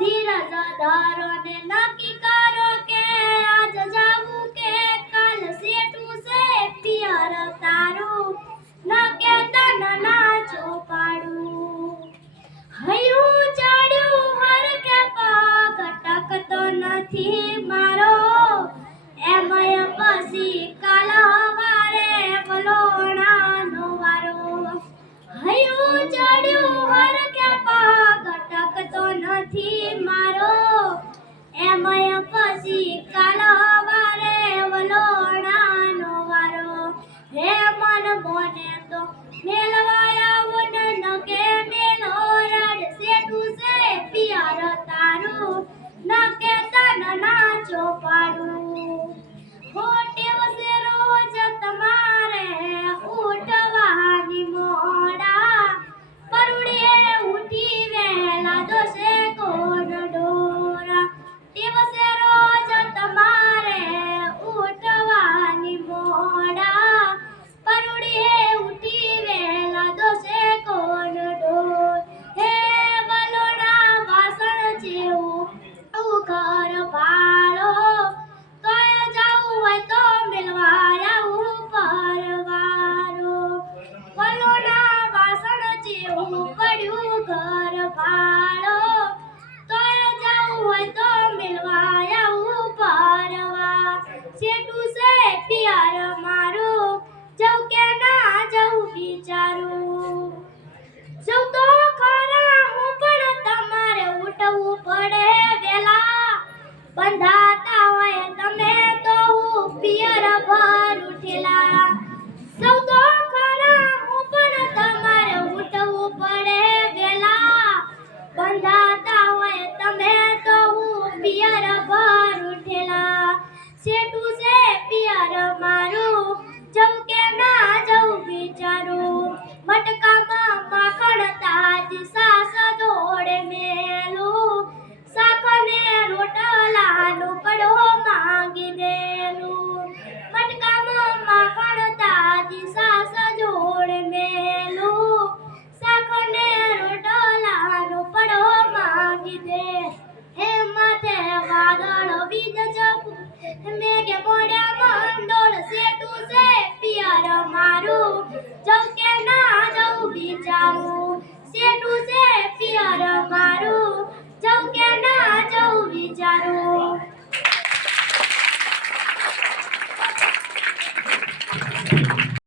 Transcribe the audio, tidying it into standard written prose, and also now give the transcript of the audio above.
ધીરજ ધારો ને નક્કી કરો કે આજ જાવું કે કાલ સેટું છે પિયર તારું ન કે તન ના ચોપાડું હૈયું ચડ્યું હર કે પગ ટકતો નથી મારો એમય પછી કાલ હવારે વલોણાનો વારો હૈયું ચડ્યું હર કે પગ ટકતો નથી મારો એમય પછી કાલ હવારે વલોણાનો વારો હે મન મોને તો મેલવાયા ન કે મેલો રડ સેટું છે પિયર તારું ન કે તન ના ચોપાડું ખોટે વસે રોજ તમારે ઉઠવાની મોડા પરુડીએ ઉઠી વહેલા દોષે કોણ ડોરા દિવસે રોજ તમારે ઉઠવાની મોડા પરુડીએ ઉઠી વહેલા દોષે કોણ ડોર હે વલોણા વાસણ જેવું ઘર ભાડો તોય જાવું હોય તો મેલવા આવું પરવારો વલોણા વાસણ જેવું પડ્યું ઘર ભાડો તોય જાવું હોય તો મેલવા આવું પરવા સેટું છે પિયર મારું જવું કે ના જવું વિચારું જવું તો ખરા હું પણ તમારે ઉઠવું પડે વેલા બંધાતા હોય તમે તો હું પિયર ભર ઉઠેલા સૌ તો ખરા હું પણ તમારે ઉઠવું પડે વેલા બંધાતા હોય તમે તો હું પિયર ભર ઉઠેલા સેટું છે પિયર મારું જવું કે ના જવું વિચારું મટકામાં માખણ તાજ સા